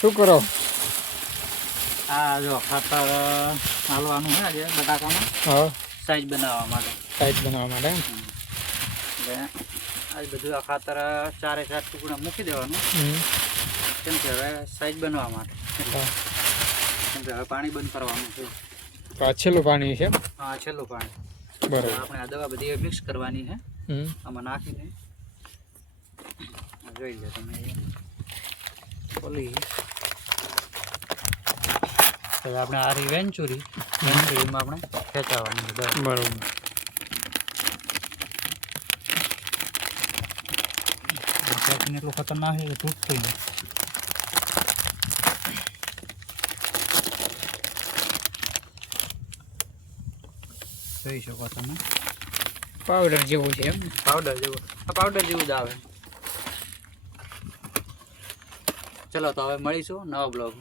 શું કરો? આ જો ખાતર હાલવાનું છે આજે બટાકામાં હા, સાઈઝ બનાવવા માટે. સાઈઝ બનાવવા માટે એમ? એટલે આજ બધું આ ખાતર 4 ટુકડા મૂકી દેવાનું કેમ કે હવે સાઈઝ બનવા માટે. હા. કેમ કે હવે પાણી બંધ કરવાનું છે. તો આ છેલ્લું પાણી છે? હા, છેલ્લું પાણી. બરાબર. આપણે આ દવા બધી મિક્સ કરવાની છે હમ. આમાં નાખીને. જોઈ લો તમે ઓલી હવે આપણે આ રહી વેન્ચુરીમાં આપણે ખેંચાવવાની છે દવા. બરાબર. ખેંચીને એટલું ખતરનાક છે કે તૂટતું નહીં. જોઈ શકો તમે પાવડર જેવું છે એમ? પાવડર જેવું. આ પાવડર જેવું જ આવે. ચલો તો હવે મળીશું નવા બ્લોગ.